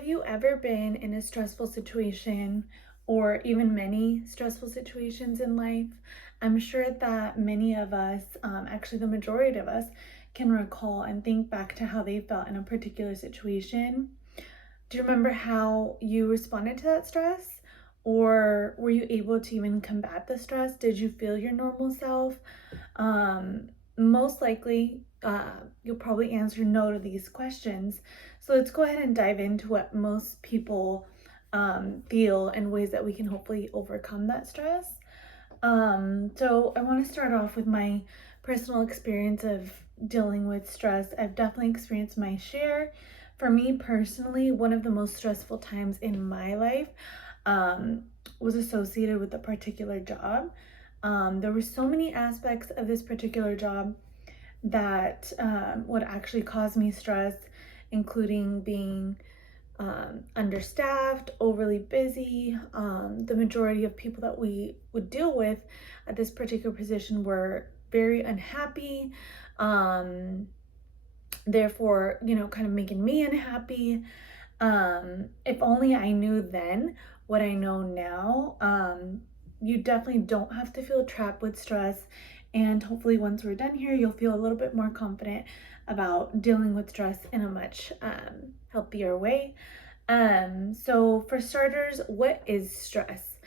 Have you ever been in a stressful situation or even many stressful situations in life? I'm sure that many of us, actually, the majority of us, can recall and think back to how they felt in a particular situation. Do you remember how you responded to that stress? Or were you able to even combat the stress? Did you feel your normal self? Most likely, you'll probably answer no to these questions. So let's go ahead and dive into what most people feel and ways that we can hopefully overcome that stress. So I want to start off with my personal experience of dealing with stress. I've definitely experienced my share. For me personally, one of the most stressful times in my life um, was associated with a particular job. There were so many aspects of this particular job that would actually cause me stress, including being understaffed, overly busy. The majority of people that we would deal with at this particular position were very unhappy. Um, Therefore, kind of making me unhappy. If only I knew then what I know now. You definitely don't have to feel trapped with stress. And hopefully, once we're done here, you'll feel a little bit more confident about dealing with stress in a much healthier way. So for starters, what is stress?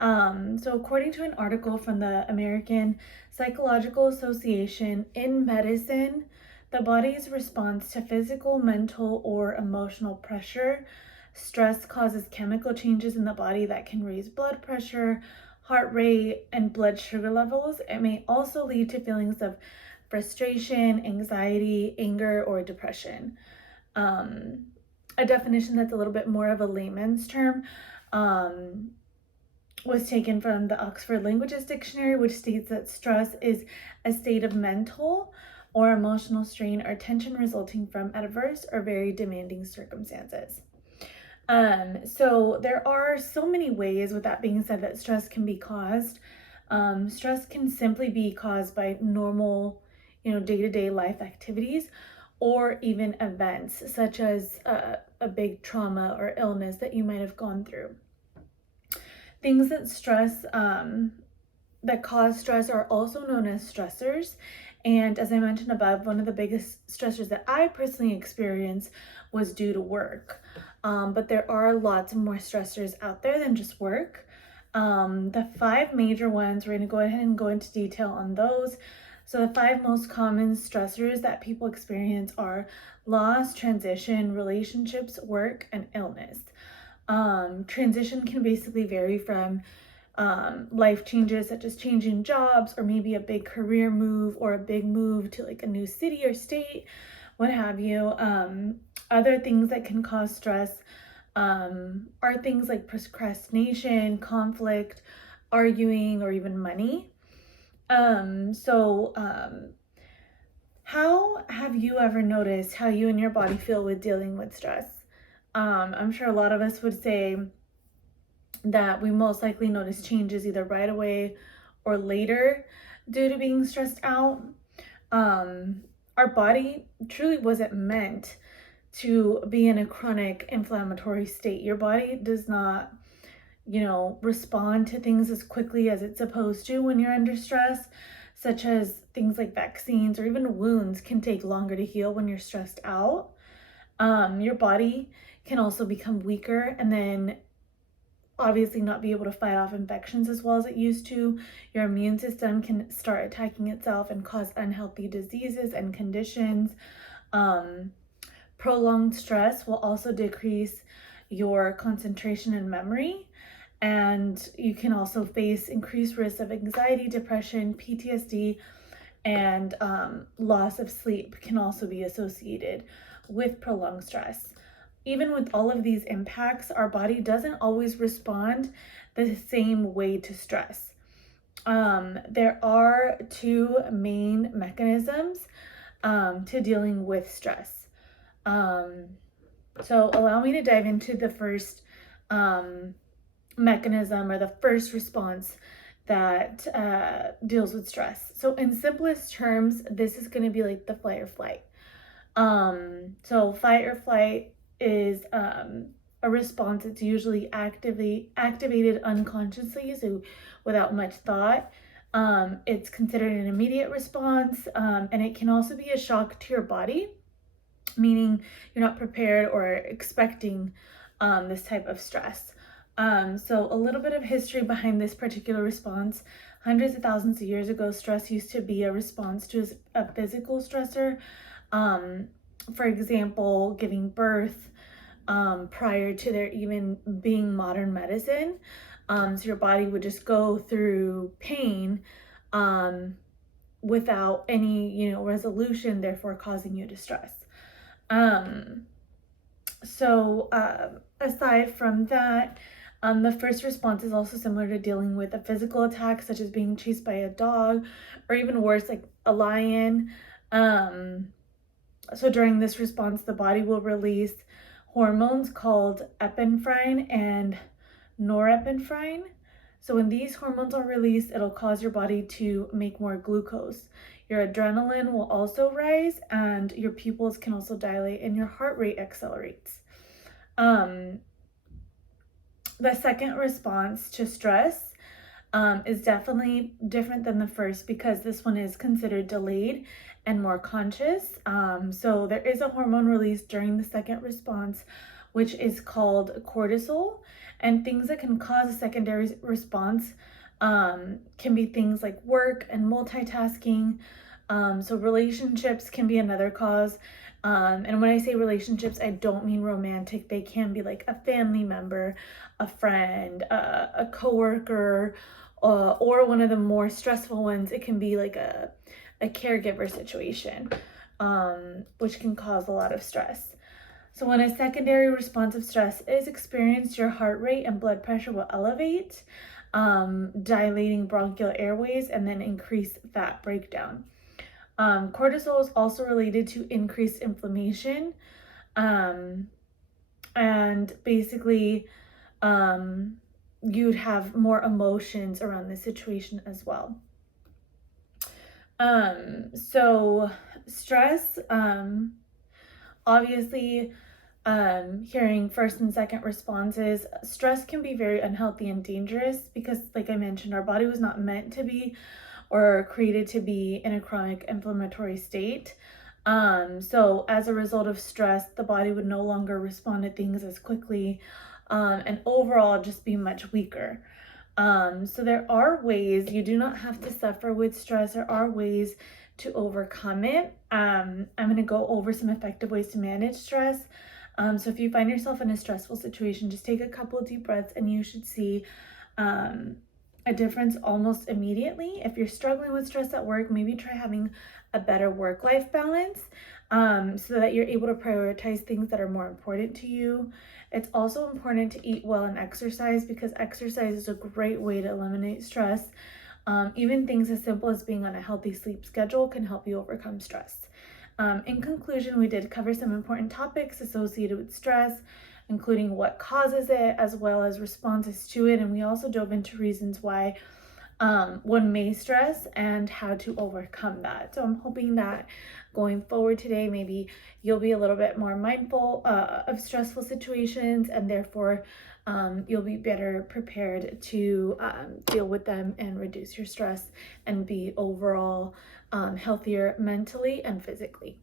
So according to an article from the American Psychological Association, in medicine, the body's response to physical, mental, or emotional pressure. Stress causes chemical changes in the body that can raise blood pressure, heart rate, and blood sugar levels. It may also lead to feelings of frustration, anxiety, anger, or depression. Um, a definition that's a little bit more of a layman's term um, was taken from the Oxford Languages Dictionary, which states that stress is a state of mental or emotional strain or tension resulting from adverse or very demanding circumstances. So there are so many ways, with that being said, that stress can be caused. Stress can simply be caused by normal, day-to-day life activities, or even events such as a big trauma or illness that you might have gone through. Things that cause stress are also known as stressors. And as I mentioned above, one of the biggest stressors that I personally experienced was due to work. But there are lots of more stressors out there than just work. The five major ones, we're going to go ahead and go into detail on those. So the five most common stressors that people experience are loss, transition, relationships, work, and illness. Transition can basically vary from life changes such as changing jobs or maybe a big career move or a big move to like a new city or state, what have you. Other things that can cause stress are things like procrastination, conflict, arguing, or even money. How have you ever noticed how you and your body feel with dealing with stress? I'm sure a lot of us would say that we most likely notice changes either right away or later due to being stressed out. Um, our body truly wasn't meant to be in a chronic inflammatory state. Your body does not, respond to things as quickly as it's supposed to when you're under stress, such as things like vaccines or even wounds can take longer to heal when you're stressed out. Your body can also become weaker and then obviously not be able to fight off infections as well as it used to. Your immune system can start attacking itself and cause unhealthy diseases and conditions. Prolonged stress will also decrease your concentration and memory, and you can also face increased risk of anxiety, depression, PTSD, and loss of sleep can also be associated with prolonged stress. Even with all of these impacts, our body doesn't always respond the same way to stress. There are two main mechanisms to dealing with stress. So allow me to dive into the first mechanism or the first response that deals with stress. So in simplest terms, this is going to be like the fight or flight. So fight or flight is a response, it's usually activated unconsciously, so without much thought. It's considered an immediate response, and it can also be a shock to your body, meaning you're not prepared or expecting this type of stress. So a little bit of history behind this particular response. Hundreds of thousands of years ago, stress used to be a response to a physical stressor. For example, giving birth, prior to there even being modern medicine. So your body would just go through pain without any, resolution, therefore causing you distress. Aside from that, the first response is also similar to dealing with a physical attack, such as being chased by a dog, or even worse, like a lion. So during this response, the body will release hormones called epinephrine and norepinephrine. So when these hormones are released, it'll cause your body to make more glucose. Your adrenaline will also rise, and your pupils can also dilate, and your heart rate accelerates. The second response to stress is definitely different than the first, because this one is considered delayed and more conscious. So there is a hormone released during the second response, which is called cortisol. And things that can cause a secondary response can be things like work and multitasking. So relationships can be another cause. And when I say relationships, I don't mean romantic. They can be like a family member, a friend, a coworker, or one of the more stressful ones, it can be like a caregiver situation, which can cause a lot of stress. So when a secondary response of stress is experienced, your heart rate and blood pressure will elevate, dilating bronchial airways, and then increase fat breakdown. Cortisol is also related to increased inflammation, and basically you'd have more emotions around this situation as well. So stress, obviously, hearing first and second responses, stress can be very unhealthy and dangerous because, like I mentioned, our body was not meant to be or created to be in a chronic inflammatory state. So as a result of stress, the body would no longer respond to things as quickly, and overall just be much weaker. So there are ways, you do not have to suffer with stress. There are ways to overcome it. I'm going to go over some effective ways to manage stress. So if you find yourself in a stressful situation, just take a couple of deep breaths and you should see a difference almost immediately. If you're struggling with stress at work, maybe try having a better work-life balance, so that you're able to prioritize things that are more important to you. It's also important to eat well and exercise, because exercise is a great way to eliminate stress. Even things as simple as being on a healthy sleep schedule can help you overcome stress. In conclusion, we did cover some important topics associated with stress, including what causes it, as well as responses to it. And we also dove into reasons why one may stress and how to overcome that. So I'm hoping that going forward today, maybe you'll be a little bit more mindful of stressful situations, and therefore you'll be better prepared to deal with them and reduce your stress and be overall healthier mentally and physically.